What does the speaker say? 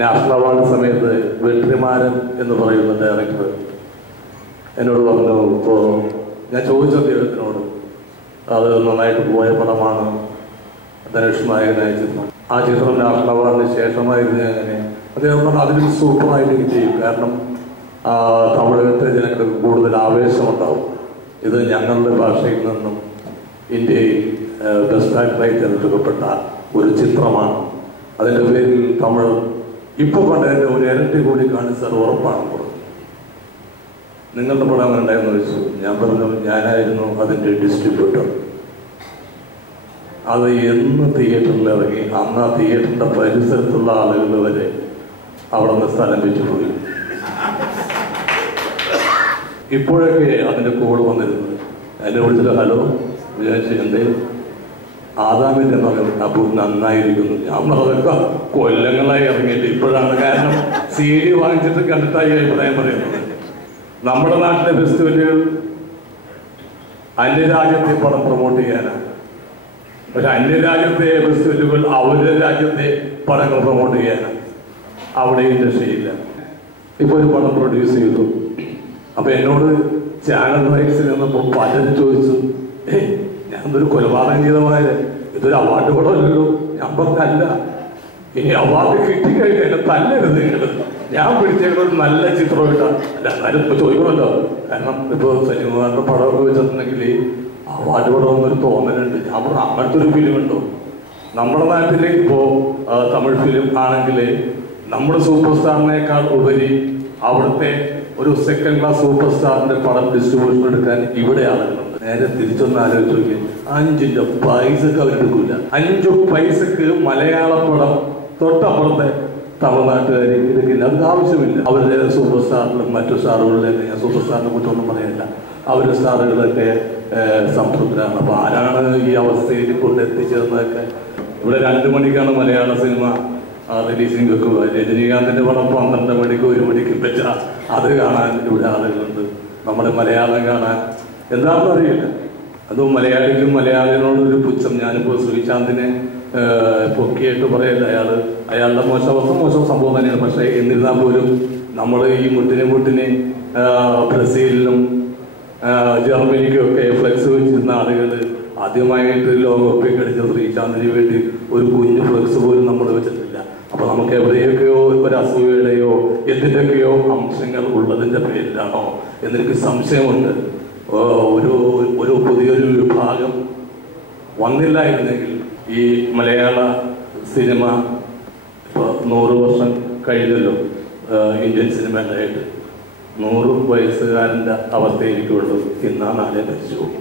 National award സമയത്ത് വെട്രിമാരൻ എന്ന് പറയുന്ന ഡയറക്ടർ എന്നോട് പറഞ്ഞു. ഇപ്പോൾ ഞാൻ ചോദിച്ച അദ്ദേഹത്തിനോട്, അത് നന്നായിട്ട് പോയ പടമാണ്, ധനുഷ് നായകനായ ചിത്രം. ആ ചിത്രം നാഷണൽ അവാർഡിന് ശേഷമായിരുന്നു അങ്ങനെ. അദ്ദേഹം പറഞ്ഞു അതിലും സൂപ്പറായിട്ട് ചെയ്യും, കാരണം തമിഴകത്തെ ജനങ്ങൾക്ക് കൂടുതൽ ആവേശമുണ്ടാവും. ഇത് ഞങ്ങളുടെ ഭാഷയിൽ നിന്നും ഇന്ത്യയിൽ ബെസ്റ്റ് ആക്ടറായി തിരഞ്ഞെടുക്കപ്പെട്ട ഒരു ചിത്രമാണ്. അതിൻ്റെ പേരിൽ തമിഴ് ഇപ്പോൾ കണ്ടതിൻ്റെ ഒരു ഇരട്ടി കൂടി കാണിച്ചാൽ ഉറപ്പാണ് പറഞ്ഞു. നിങ്ങളുടെ പടം അങ്ങനെ ഉണ്ടായെന്ന് ചോദിച്ചു. ഞാൻ പറഞ്ഞു ഞാനായിരുന്നു അതിൻ്റെ ഡിസ്ട്രിബ്യൂട്ടർ. അത് എന്ന് തിയേറ്ററിൽ ഇറങ്ങി അന്ന് ആ തിയേറ്ററിൻ്റെ പരിസരത്തുള്ള ആളുകൾ വരെ അവിടെ നിന്ന് സ്ഥലം വെച്ച് പോയി. ഇപ്പോഴൊക്കെ അതിൻ്റെ കോൾ വന്നിരുന്നത്. എന്നെ വിളിച്ചിട്ട് ഹലോ വിചാരിച്ചു എന്തേലും ആദാമിൻ്റെ മകൻ അപ്പോൾ നന്നായിരിക്കുന്നു. ഞാൻ പറഞ്ഞതൊക്കെ കൊല്ലങ്ങളായി ഇറങ്ങിയിട്ട് ഇപ്പോഴാണ്, കാരണം CD വാങ്ങിച്ചിട്ട് കണ്ടിട്ടായി അഭിപ്രായം പറയുന്നത്. നമ്മുടെ നാട്ടിലെ ഫെസ്റ്റിവലുകൾ അന്യരാജ്യത്തെ പടം പ്രൊമോട്ട് ചെയ്യാനാണ്. പക്ഷെ അന്യരാജ്യത്തെ ഫെസ്റ്റിവലുകൾ അവരുടെ രാജ്യത്തെ പടങ്ങൾ പ്രൊമോട്ട് ചെയ്യാനാണ്. അവിടെ ഇൻഡസ്ട്രിയില്ല. ഇപ്പോൾ ഒരു പടം പ്രൊഡ്യൂസ് ചെയ്തു. അപ്പം എന്നോട് ചാനൽ റൈറ്റ്സിൽ നിന്നപ്പോൾ പലരും ചോദിച്ചു, ഞാനൊരു കൊലപാതകം ചെയ്തമാര്, ഇതൊരു അവാർഡ് പടമല്ലല്ലോ. ഞാൻ പറഞ്ഞല്ല, ഇനി അവാർഡ് കിട്ടിക്കഴിഞ്ഞാൽ എന്നെ തല്ലരുത്. ഞാൻ പിടിച്ചേക്കുന്ന ഒരു നല്ല ചിത്രമായിട്ട അല്ല, എന്നാലും ഇപ്പോൾ ചോദിക്കണമല്ലോ. കാരണം ഇപ്പോൾ സനികുമാറിൻ്റെ പടമൊക്കെ വെച്ചിട്ടുണ്ടെങ്കിൽ അവാർഡ് പടമെന്നൊരു തോന്നലുണ്ട്. ഞാൻ പറഞ്ഞു അങ്ങനത്തെ ഒരു ഫിലിം ഉണ്ടോ നമ്മുടെ നാട്ടിൽ? ഇപ്പോൾ തമിഴ് ഫിലിം ആണെങ്കിൽ നമ്മുടെ സൂപ്പർ സ്റ്റാറിനേക്കാൾ ഉപരി അവിടുത്തെ ഒരു സെക്കൻഡ് ക്ലാസ് സൂപ്പർ സ്റ്റാറിന്റെ പടം ഡിസ്ട്രിബ്യൂഷൻ എടുക്കാൻ ഇവിടെ ആളുകളുണ്ട്. നേരെ തിരിച്ചൊന്ന് ആലോചിച്ച് നോക്കി, 5 പൈസക്ക് അവരെടുക്കില്ല. 5 പൈസക്ക് മലയാള പടം തൊട്ടപ്പുറത്തെ തമിഴ്നാട്ടുകാർ എടുക്കില്ല. അത് ആവശ്യമില്ല. അവരുടെ സൂപ്പർ സ്റ്റാറിലും മറ്റു സ്റ്റാറുകളിലൊക്കെ, ഞാൻ സൂപ്പർ സ്റ്റാറിനെ കുറിച്ചൊന്നും പറയില്ല, അവരുടെ സ്റ്റാറുകളൊക്കെ സംതൃപ്തരാണ്. അപ്പോൾ ആരാണ് ഈ അവസ്ഥയിൽ കൊണ്ട് എത്തിച്ചേർന്നതൊക്കെ? ഇവിടെ 2 മണിക്കാണ് മലയാള സിനിമ റിലീസിങ് വെക്കുക. രജനീകാന്തിൻ്റെ പടം 12 മണിക്ക് 1 മണിക്ക് വെച്ചാൽ അത് കാണാൻ ഇവിടെ ആളുകളുണ്ട്. നമ്മുടെ മലയാളം കാണാൻ എന്താണെന്ന് അറിയില്ല. അതും മലയാളിക്കും മലയാളികളോടൊരു പുച്ഛം. ഞാനിപ്പോൾ ശ്രീശാന്തിനെ പൊക്കിയിട്ട് പറയല്ല, അയാളുടെ മോശം സംഭവം തന്നെയാണ്. പക്ഷേ എന്നിരുന്നാൽ പോലും നമ്മൾ ഈ മുട്ടിനെ ബ്രസീലിലും ജർമ്മനിക്കും ഒക്കെ ഫ്ലെക്സ് വെച്ചിരുന്ന ആളുകൾ ആദ്യമായിട്ട് ലോകകപ്പിൽ കളിച്ച ശ്രീശാന്തിന് വേണ്ടി ഒരു കുഞ്ഞു ഫ്ലെക്സ് പോലും നമ്മൾ വെച്ചിട്ടില്ല. അപ്പോൾ നമുക്ക് എവിടെയൊക്കെയോ ഒരു അസൂയയുടെയോ എന്തിൻ്റെയൊക്കെയോ അംശങ്ങൾ ഉള്ളതിൻ്റെ പേരിലാണോ എന്നെനിക്ക് സംശയമുണ്ട്. ഒരു പുതിയൊരു വിഭാഗം വന്നില്ലായിരുന്നെങ്കിൽ ഈ മലയാള സിനിമ ഇപ്പോൾ 100 വർഷം കഴിഞ്ഞല്ലോ ഇന്ത്യൻ സിനിമയിലായിട്ട്. 100 വയസ്സുകാരൻ്റെ അവസ്ഥയിലേക്കുള്ളൂ. ഇന്നാ നാളെ മരിച്ചു പോകും.